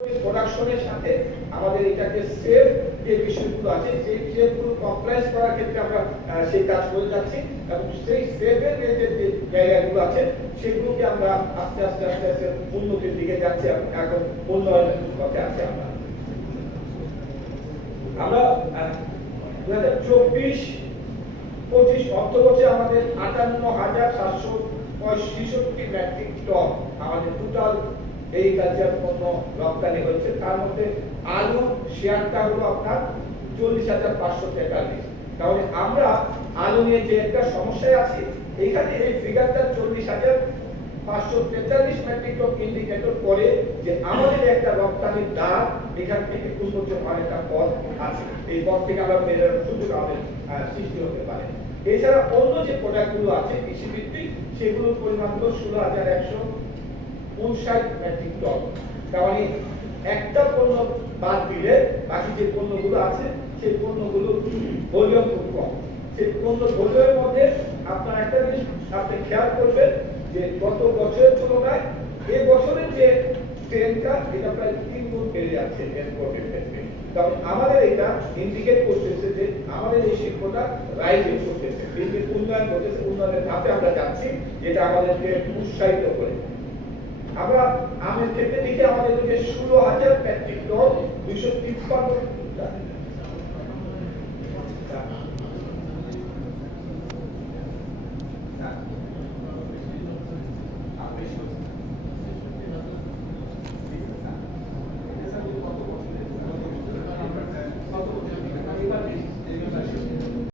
প্রোডাকশনের সাথে আমাদের এটা যে সেফ যে বিষয়গুলো আছে সেই সেফগুলো কমপ্লাইন্স করার ক্ষেত্রে আমরা সেই কাজ করে যাচ্ছি এবং সেই সেফের যে যে জায়গাগুলো আছে, সেগুলোকে আমরা আস্তে আস্তে আস্তে আস্তে উন্নতির দিকে যাচ্ছি এখন উন্নয়নের পথে আছি আমরা। আমরা দু হাজার চব্বিশ পঁচিশ অর্থবর্ষে আমাদের আটান্ন হাজার সাতশো ছেষট্টি মেট্রিক টন আমাদের টোটাল এগ্রিকালচার পণ্য রপ্তানি হয়েছে তার মধ্যে আলু শেয়ারটা হলো আপনার চল্লিশ হাজার পাঁচশো তেতাল্লিশ। তাহলে আমরা আলু নিয়ে যে একটা সমস্যায় আছি এখানে এই ফিগারটা চল্লিশ হাজার পাঁচশো তেতাল্লিশ মেট্রিক টন ইন্ডিকেটর করে যে আমাদের একটা রপ্তানির দাম এখান থেকে উন্নত অনেকটা পথ আছে। এই পথ থেকে আমরা বেরোর সুযোগ আমাদের সৃষ্টি হতে পারে। এছাড়া অন্য যে প্রোডাক্টগুলো আছে কৃষিভিত্তিক, সেগুলোর পরিমাণ হলো ষোলো হাজার একশো উনষাট মেট্রিক টন তার একটা পণ্য বাদ দিলে বাকি যে পণ্যগুলো আছে, সেই পণ্যগুলো ভলিউম খুব কম। সেই পণ্য ভলিউমের মধ্যে আপনার একটা জিনিস আপনি খেয়াল করবেন যে গত বছরের তুলনায় এ বছরের যে ট্রেনটা এটা প্রায় তিন গুণ বেড়ে যাচ্ছে এক্সপোর্টের ক্ষেত্রে। কারণ আমাদের এটা ইন্ডিকেট করতেছে যে আমাদের এই শিল্পটা রাইজিং করতেছে। যে উন্নয়ন করতেছে উন্নয়নের ধাপে আমরা যাচ্ছি, যেটা আমাদেরকে উৎসাহিত করে। আমরা আমের ক্ষেত্রে দেখি আমাদের ষোলো হাজার মেট্রিক টন দুইশো তিপ্পান্ন